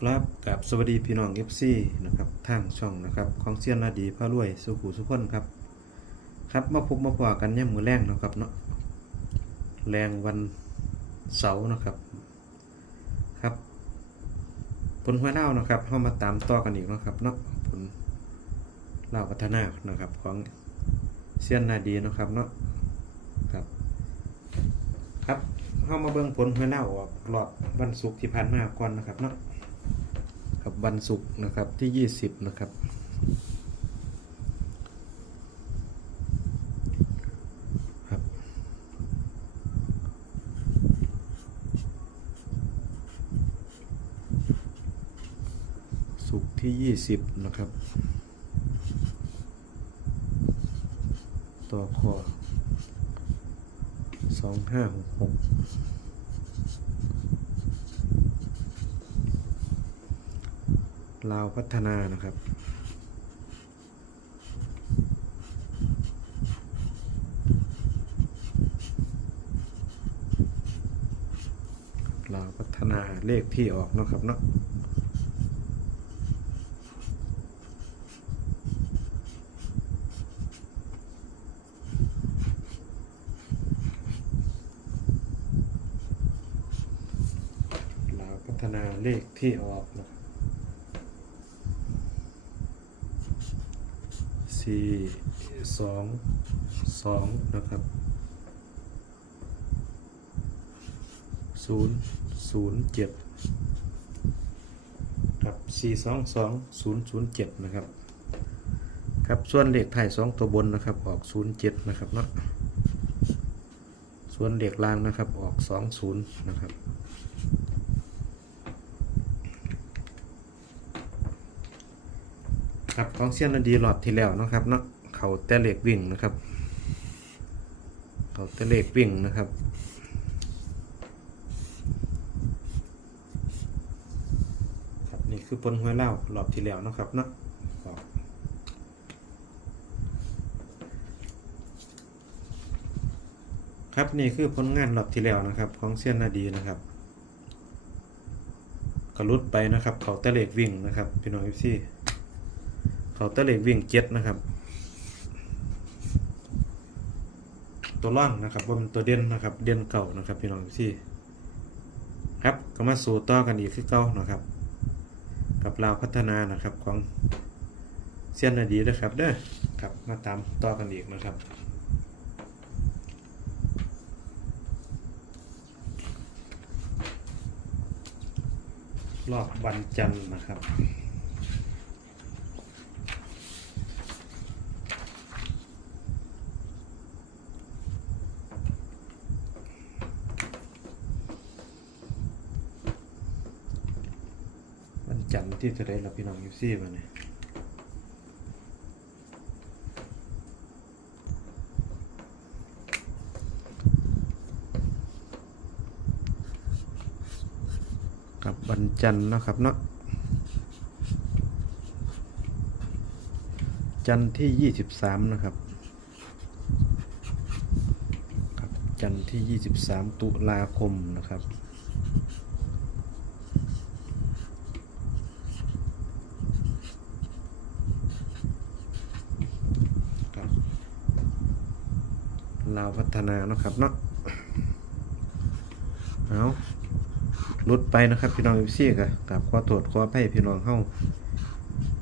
ครับกับสวัสดีพี่น้อง FC นะครับทางช่องนะครับของเซียนนาดีพระรวยสุขุสุขคนครับครับมาพบมาพอกันย่ำมือแรงนะครับเนาะแรงวันเสาร์นะครับครับผลหัวเล่านะครับเข้ามาตามต่อกันอีกนะครับเนาะผลเล่าพัฒนานะครับของเซียนนาดีนะครับเนาะครับครับเข้ามาเบิ่งผลหัวเล่าออกรอบวันศุกร์ที่ผ่านมาก่อนนะครับเนาะ วันศุกร์นะครับที่ 20 นะครับ ครับ ศุกร์ที่ 20 นะครับ ต่อข้อ2566 ลาวพัฒนานะครับ ลาวพัฒนาเลขที่ออกนะครับเนาะลาวพัฒนาเลขที่ออกนะครับ สี่สองสองนะครับศูนย์ศูนย์เจ็ดครับสี่สองสองศูนย์ศูนย์เจ็ดนะครับครับส่วนเลขไทายสองตัวบนนะครับออกศูนย์เจ็ดนะครับเนาะส่วนเลขล่างนะครับออกสองศูนย์นะครับ ครับของเซียนนาดีหลอดที่แล้วนะครับเนาะเขาแต่เหล็กวิ่งนะครับ เขาแต่เหล็กวิ่งนะครับครับนี่คือปนหัวเล่าหลอบที่แล้วนะครับเนาะครับครับนี่คือผลงานหลอบที่แล้วนะครับ ของเซียนนาดีนะครับกระลุดไปนะครับ เขาแต่เลกวิ่งนะครับ พี่น้องเอฟซี เขาตะเลกวิ่งเจ็ดนะครับ ตัวล่างนะครับว่ามันตัวเด่นนะครับ เด่นเก่านะครับพี่น้องที่ครับก็มาสู่ต่อกันอีกคือเก่านะครับ กับลาพัฒนานะครับของเซียนนาดีนะครับเด้อครับมาตามต่อกันอีกนะครับรอบวันจันทร์นะครับ จันทร์ที่จะได้รับพี่น้องยูซี่มาเนี่ยกับวันจันทร์นะครับเนาะจันทร์ที่ยี่สิบสามนะครับครับ จันทร์ที่ยี่สิบสามตุลาคมนะครับ พัฒนาเนาะครับเนาะเอาลุดไปนะครับ พี่น้องเอฟซีกับกับขอตรวจขอให้พี่น้องเข้า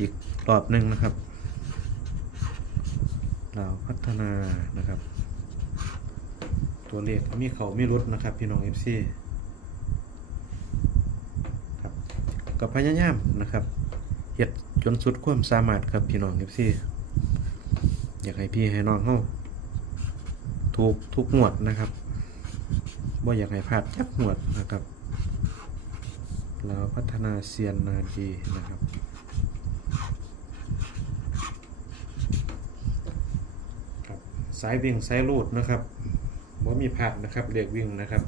อีกรอบหนึ่งนะครับลาพัฒนานะครับ ตัวเลขมีเขาไมีรุดนะครับ พี่น้องเอฟซีครับกับพยายามนะครับเฮ็ดจนสุดความสามารถครับพี่น้องเอฟซีอยากให้พี่ให้น้องเข้า ถูกทุกหมวดนะครับว่าอยากให้พลาดจักหมวดนะครับ เราพัฒนาเซียนนาดีนะครับครับสายวิ่งสายรูดนะครับว่ามีพลาดนะครับเรียกวิ่งนะครับ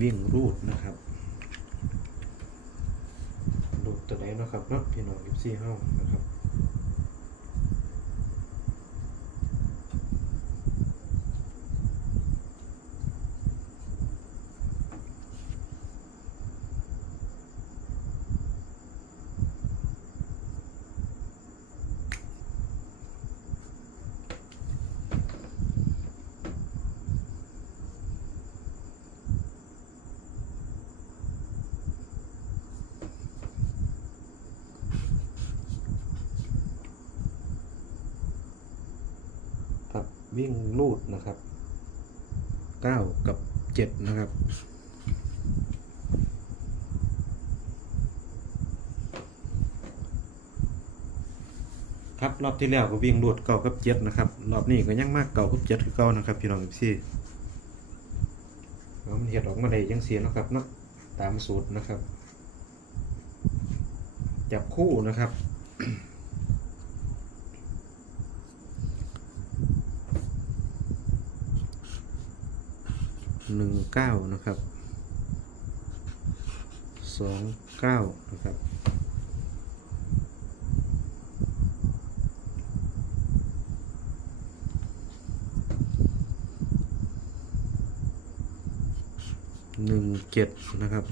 วิ่งรูดนะครับรูดตัวไหนนะครับเนาะพี่น้องเอฟซีเฮานะครับ วิ่งลูดนะครับเก้ากับเจ็ดนะครับ ครับรอบที่แล้วก็วิ่งลูดเก้ากับเจ็ดนะครับ รอบนี้ก็ยังมากเก้ากับเจ็ดคือเก้านะครับ พี่น้องพี่เอามันเห็ดออกมาได้ยังเสียนะครับนะตามสูตรนะครับ จับคู่นะครับ หนึ่งเก้านะครับสองเก้านะครับหนึ่งเจ็ดนะครับ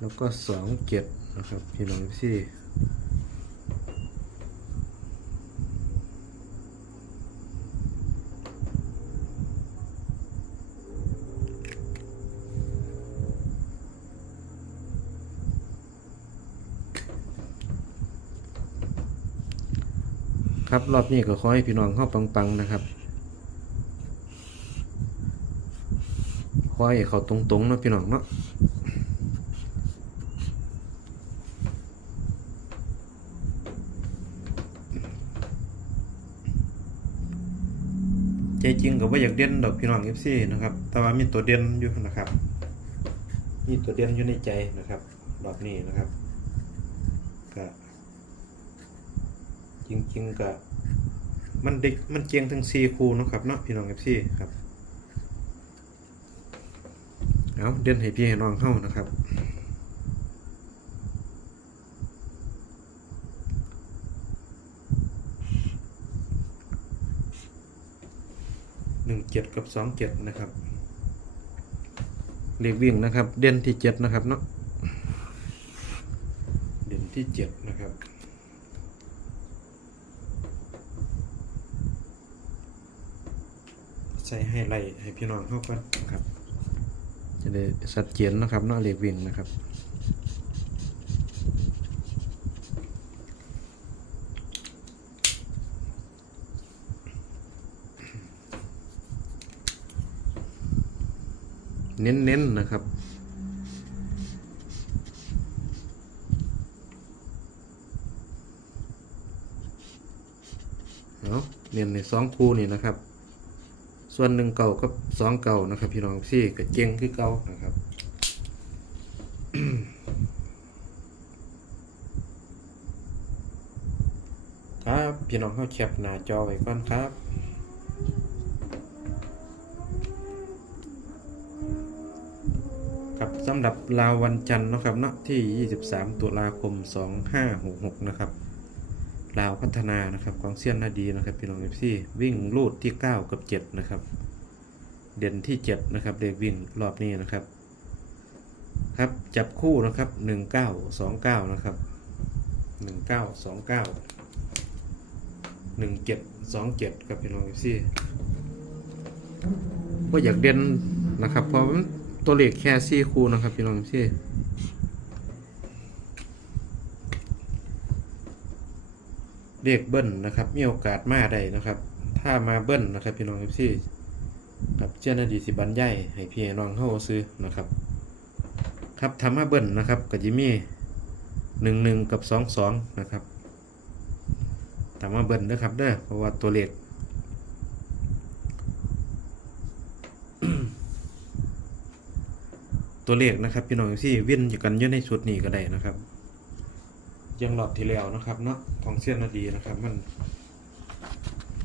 แล้วก็สองเจ็ดนะครับ พี่น้องพี่ ครับรอบนี้ก็ขอให้พี่น้องเข้าปังๆนะครับขอให้เขาตรงๆนะพี่น้องเนาะใจจริงก็ว่าอยากเด่นดอกพี่น้องเอฟซีนะครับ แต่ว่ามีตัวเด่นอยู่นะครับ มีตัวเด่นอยู่ในใจนะครับรอบนี้นะครับก็ จริงๆก็มันเด็กมันเจียงทั้งซีคูนะครับเนาะพี่น้องเอฟซีครับเอาเดินให้พี่ให้น้องเข้านะครับหนึ่งเจ็ดกับสองเจ็ดนะครับเลขวิ่งนะครับ เด่นที่เจ็ดนะครับเนาะเด่นที่เจ็ดนะครับ ใส่ให้ไล่ให้พี่น้องเข้ากันครับ จะได้ชัดเจนนะครับเนาะเลขวิ่งนะครับเน้นๆนะครับ เอาเน้นในสองคู่นี่นะครับ ส่วนหนึ่งเก่ากับสองเก่านะครับ พี่น้องซี่กับเจงคือเก่านะครับครับพี่น้องเข้าแคปหน้าจอไว้ก่อนครับครับสำหรับลาววันจันทร์นะครับเนาะที่ 23 ตุลาคม 2566 นะครับ ลาวพัฒนานะครับของเซียนนาดีนะครับพี่น้องเอฟซีวิ่งลูดที่ 9 กับ 7 นะครับ เด่นที่ 7 นะครับเด็กวิ่งรอบนี้นะครับ ครับจับคู่นะครับ 1929 นะครับ 1929 1727 ครับพี่น้องเอฟซีก็อยากเด่นนะครับเพราะตัวเลขแค่ซี่คู่นะครับพี่น้องเอฟซี เลขเบิ้ลนะครับ มีโอกาสมาได้นะครับ ถ้ามาเบิ้ลนะครับพี่น้องเอฟซีครับเจ้าหน้าที่สิบันย่ายให้พี่น้องเข้าซื้อนะครับ ครับทำมาเบิ้ลนะครับก็จะมีหนึ่งหนึ่งกับสองสองนะครับทำมาเบิ้ลนะครับเด้อเพราะว่าตัวเลขตัวเลขนะครับพี่น้องที่วิ่นอยู่กันอยู่ในชุดนี้ก็ได้นะครับ ยังหลอดที่แล้วนะครับเนาะของเสี้ยนนาดีนะครับ มัน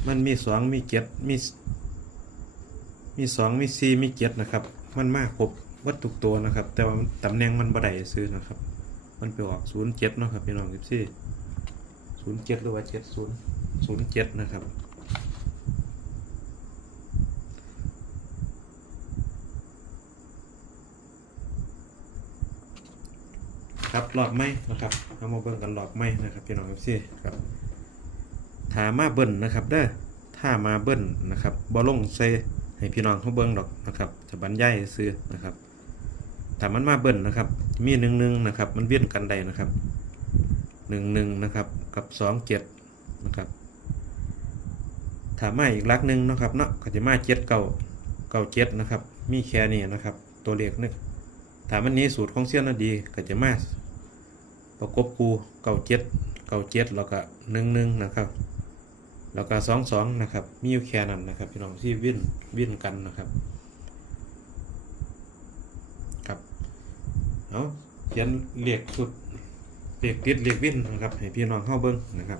มันมีสองมีเจ็ดมี มีสองมีสี่มีเจ็ดนะครับ มันมากครบวัตถุกตัวนะครับ แต่ว่าตำแหน่งมันบ่ได้ซื้อนะครับมมันไปออกศูนย์เจ็ดเนาะครับพี่น้องสิบสี่ศูนย์เจ็ดหรือว่าเจ็ดศูนย์ศูนย์เจ็ดนะครับ ครับหลอดไม้นะครับเอามาเบิ่งกันหลอดไม้นะครับพี่น้องครับซี่ครับถามาเบิ่นนะครับเด้อถ้ามาเบิ่นนะครับบ่ลงใส่ให้พี่น้องเขาเบิ่งดอกนะครับจะบรรยายซื้อนะครับถ้ามันมาเบิ่นนะครับ มีหนึ่งหนึ่งนะครับ มันเวียนกันได้นะครับหนึ่งหนึ่งนะครับกับสองเจ็ดนะครับถามาอีกลักหนึ่งนะครับเนาะก็จะมาเจ็ดเก้าเก้าเจ็ดนะครับ มีแค่นี้นะครับ ตัวเลขนึกถามันนี้สูตรของเสี้ยนนาดีก็จะมา ประกบคูเก้าเจ็ดเก้าเจ็ดแล้วก็หนึ่งหนึ่งนะครับ แล้วก็สองสองนะครับมีอยู่แค่นั้นนะครับพี่น้องที่วิ่นวิ่นกันนะครับครับเอาเขียนเรียกสุดเรียกติดเรียกวิ่นนะครับให้พี่น้องเข้าเบิ้งนะครับ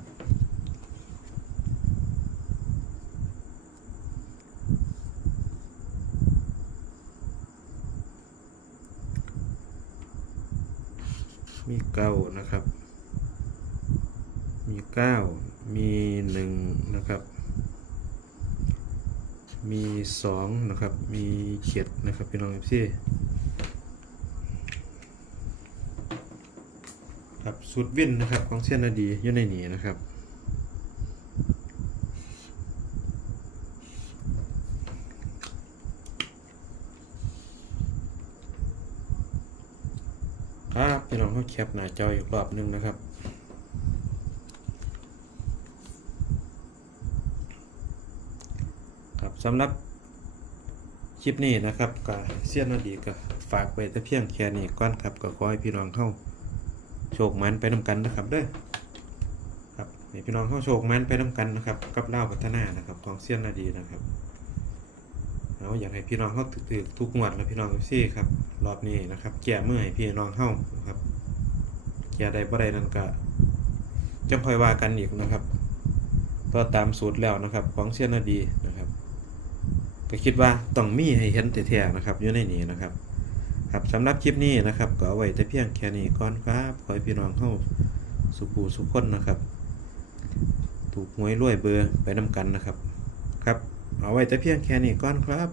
มีเก้านะครับ มีเก้ามีหนึ่งนะครับ มีสองนะครับ มีเจ็ดนะครับพี่น้องพี่ครับสุดวินนะครับของเส้นนาดีอยู่ในนี้นะครับพี่น้องเขา แคปหน้าจออีกรอบหนึงนะครับครับสำหรับคลิปนี้นะครับกับเซียนนดีก็ฝากไว้แต่เพียงแค่นี้ก่อนครับก็ขอให้พี่น้องเข้าโชคมันไปนำกันนะครับเด้อครับให้พี่น้องเข้าโชคมันไปนำกันนะครับกับเล่าพัฒนานะครับของเซียนนดีนะครับเอาอยากให้พี่น้องเข้าถือทุกงวดแล้วพี่น้องซี่ครับรอบนี้นะครับแก่เมื่อให้พี่น้องเข้านะครับ แก่ใดบ่ได้นั่นก็จะค่อยว่ากันอีกนะครับก็ตามสูตรแล้วนะครับของเซียนนาดีนะครับก็คิดว่าต้องมีให้เห็นแท้ๆนะครับอยู่ในนี้นะครับ ครับสำหรับคลิปนี้นะครับ ก็เอาไว้แต่เพียงแค่นี้ก่อนครับขอให้พี่น้องเข้าสุขูสุขคนนะครับ ถูกหวยรวยเบอร์ไปนำกันนะครับ ครับ เอาไว้แต่เพียงแค่นี้ก่อนครับ